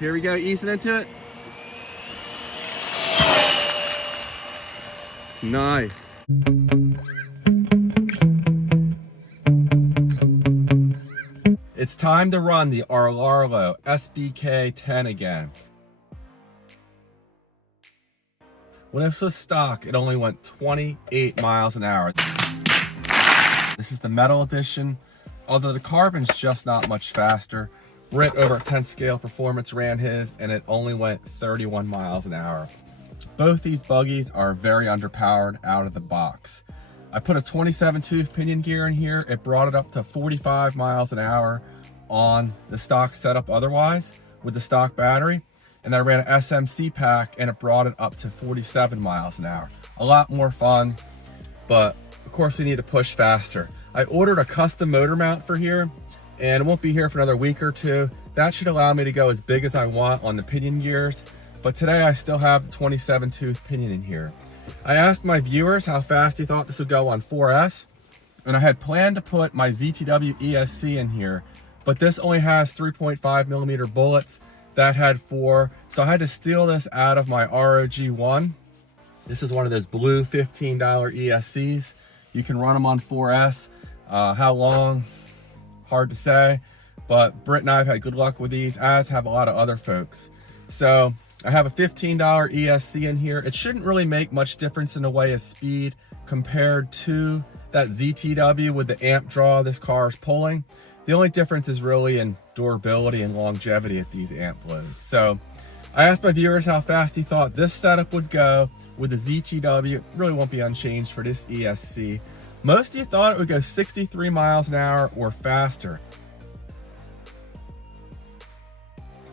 Here we go, easing into it. Nice. It's time to run the Rlaarlo SBK10 again. When this was stock, it only went 28 miles an hour. This is the metal edition, although the carbon's just not much faster. Britt over at 10 Scale Performance ran his, and it only went 31 miles an hour. Both these buggies are very underpowered out of the box. I put a 27 tooth pinion gear in here. It brought it up to 45 miles an hour on the stock setup otherwise with the stock battery. And then I ran an SMC pack and it brought it up to 47 miles an hour. A lot more fun, but of course we need to push faster. I ordered a custom motor mount for here and it won't be here for another week or two. That should allow me to go as big as I want on the pinion gears. But today I still have the 27 tooth pinion in here. I asked my viewers how fast they thought this would go on 4S, and I had planned to put my ZTW ESC in here, but this only has 3.5 millimeter bullets. That had 4, so I had to steal this out of my ROG1. This is one of those blue $15 ESCs. You can run them on 4S. How long? Hard to say, but Britt and I have had good luck with these, as have a lot of other folks. So I have a $15 ESC in here. It shouldn't really make much difference in the way of speed compared to that ZTW with the amp draw this car is pulling. The only difference is really in durability and longevity at these amp loads. So I asked my viewers how fast he thought this setup would go with the ZTW. It really won't be unchanged for this ESC. Most of you thought it would go 63 miles an hour or faster.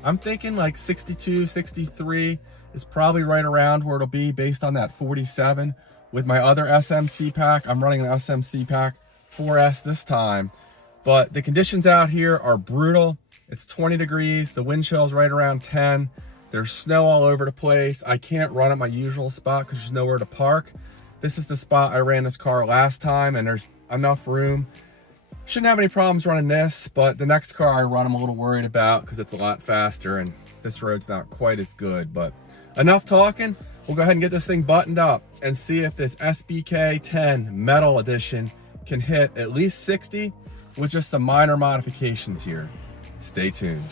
I'm thinking like 62, 63 is probably right around where it'll be based on that 47. With my other SMC pack, I'm running an SMC pack 4S this time. But the conditions out here are brutal. It's 20 degrees, the wind chill's right around 10. There's snow all over the place. I can't run at my usual spot because there's nowhere to park. This is the spot I ran this car last time and there's enough room. Shouldn't have any problems running this, but the next car I run I'm a little worried about because it's a lot faster and this road's not quite as good. But enough talking, we'll go ahead and get this thing buttoned up and see if this SBK10 metal edition can hit at least 60 with just some minor modifications here. Stay tuned.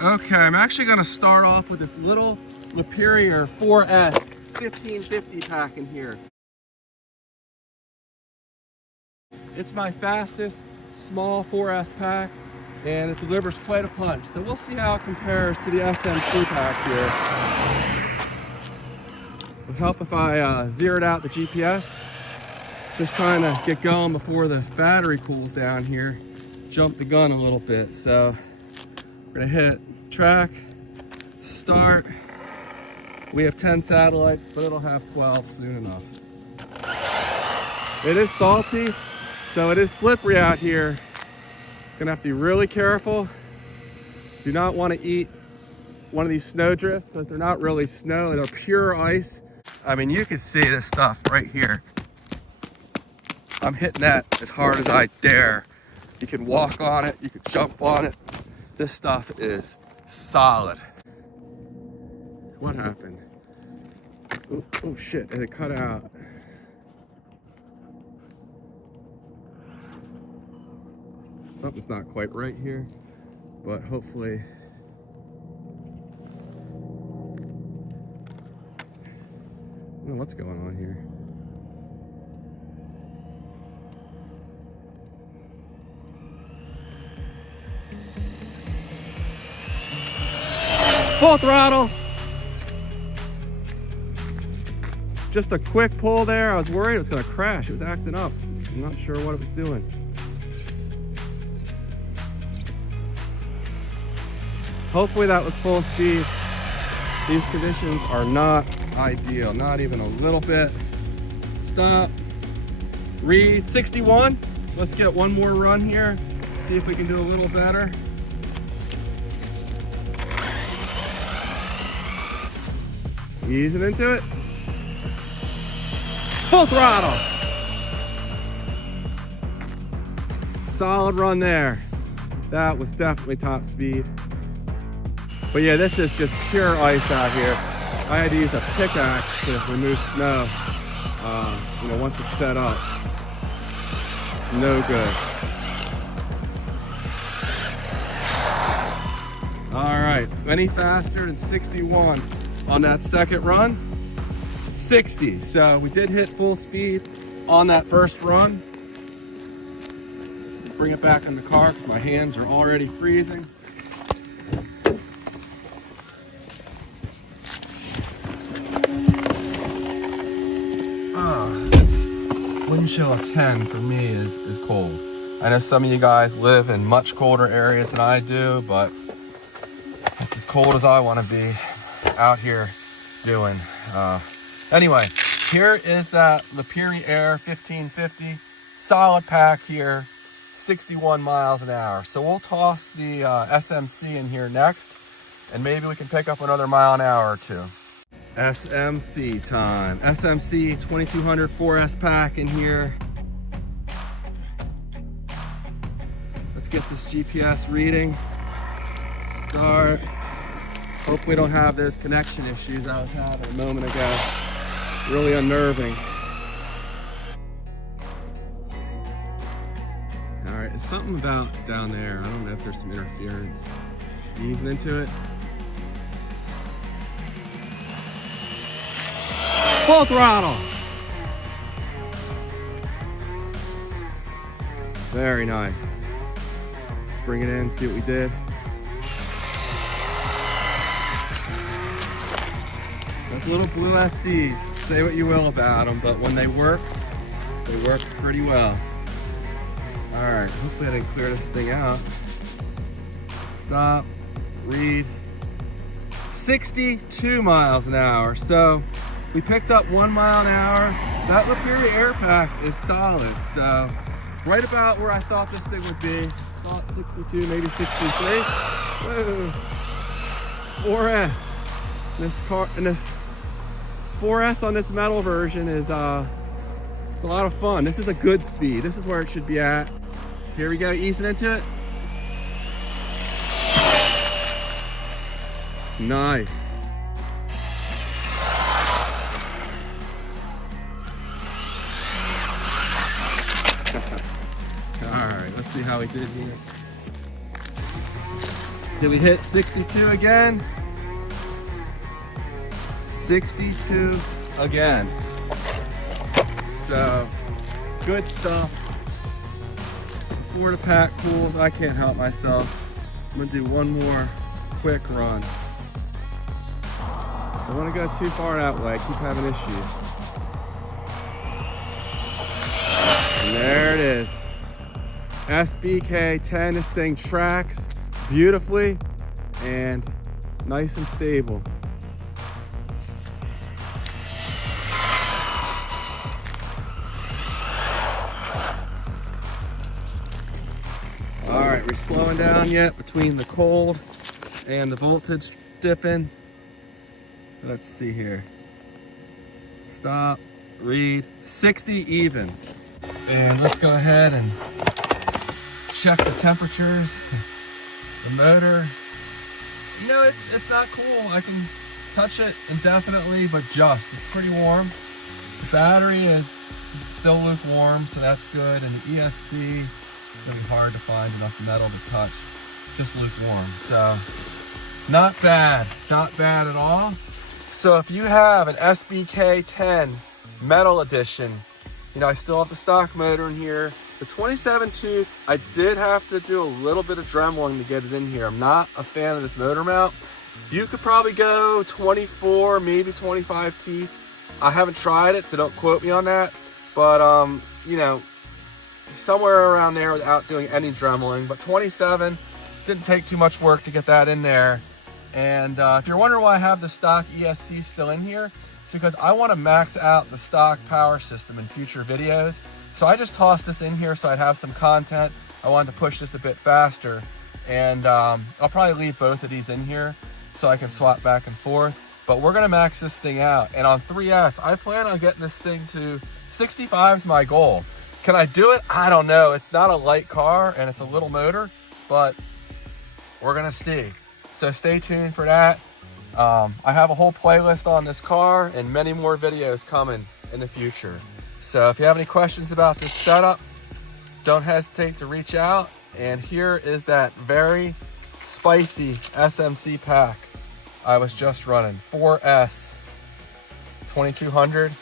Okay, I'm actually gonna start off with this little Liperior 4S 1550 pack in here. It's my fastest small 4S pack and it delivers quite a punch. So we'll see how it compares to the SMC pack here. It would help if I zeroed out the GPS. Just trying to get going before the battery cools down here. Jump the gun a little bit. So we're gonna hit track, start. We have 10 satellites, but it'll have 12 soon enough. It is salty. So it is slippery out here. Gonna have to be really careful. Do not want to eat one of these snow drifts because they're not really snow, they're pure ice. I mean, you can see this stuff right here. I'm hitting that as hard as I dare. You can walk on it, you can jump on it. This stuff is solid. What happened? Oh shit, and it cut out. Something's not quite right here, but hopefully. I don't know what's going on here. Full throttle. Just a quick pull there. I was worried it was going to crash. It was acting up. I'm not sure what it was doing. Hopefully that was full speed. These conditions are not ideal, not even a little bit. Stop. Read 61. Let's get one more run here. See if we can do a little better. Easing into it. Full throttle. Solid run there. That was definitely top speed. But yeah, this is just pure ice out here. I had to use a pickaxe to remove snow. You know, once it's set up, no good. All right, any faster than 61 on that second run? 60. So we did hit full speed on that first run. Bring it back in the car because my hands are already freezing. It's wind chill of 10 for me is cold. I know some of you guys live in much colder areas than I do, but it's as cold as I want to be out here doing. Anyway, here is that Liperior 1550, solid pack here, 61 miles an hour. So we'll toss the SMC in here next, and maybe we can pick up another mile an hour or two. SMC time. SMC 2200 4S pack in here. Let's get this GPS reading. Start. Hope we don't have those connection issues I was having a moment ago. Really unnerving. All right, it's something about down there. I don't know if there's some interference. Easing into it. Full throttle. Very nice. Bring it in, see what we did. Those little blue SCs, say what you will about them, but when they work pretty well. All right, hopefully I didn't clear this thing out. Stop, read. 62 miles an hour. So we picked up 1 mile an hour. That Liperior air pack is solid. So right about where I thought this thing would be. Thought 62, maybe 63. Whoa. 4S. This 4S on this metal version is it's a lot of fun. This is a good speed. This is where it should be at. Here we go, easing into it. Nice. All right, let's see how we did here. Did we hit 62 again? 62 again. So, good stuff. Before the pack cools, I can't help myself. I'm gonna do one more quick run. I don't want to go too far that way. I keep having issues. And there it is. SBK10. This thing tracks beautifully and nice and stable. All right, we're slowing down yet between the cold and the voltage dipping. Let's see here. Stop, read, 60 even. And let's go ahead and check the temperatures. The motor, you know, it's not cool. I can touch it indefinitely, but it's pretty warm. The battery is still lukewarm, so that's good. And the ESC, it's gonna be hard to find enough metal to touch. Just lukewarm, so not bad at all. So if you have an SBK10 metal edition, you know, I still have the stock motor in here. The 27 tooth, I did have to do a little bit of dremeling to get it in here. I'm not a fan of this motor mount. You could probably go 24, maybe 25 teeth. I haven't tried it, so don't quote me on that. But, you know, somewhere around there without doing any dremeling. But 27, didn't take too much work to get that in there. And if you're wondering why I have the stock ESC still in here, it's because I want to max out the stock power system in future videos. So I just tossed this in here so I'd have some content. I wanted to push this a bit faster. And I'll probably leave both of these in here so I can swap back and forth. But we're going to max this thing out. And on 3S, I plan on getting this thing to 65 is my goal. Can I do it? I don't know. It's not a light car and it's a little motor, but we're going to see. So stay tuned for that. I have a whole playlist on this car and many more videos coming in the future. So if you have any questions about this setup, don't hesitate to reach out. And here is that very spicy SMC pack I was just running, 4S 2200.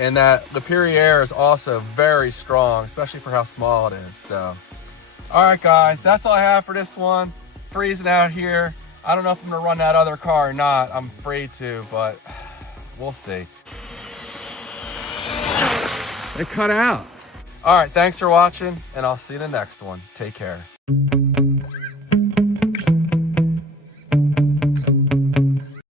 And that Liperior is also very strong, especially for how small it is. So, all right guys, that's all I have for this one. Freezing out here. I don't know if I'm gonna run that other car or not. I'm afraid to, but we'll see. It cut out. All right, thanks for watching, and I'll see you in the next one. Take care.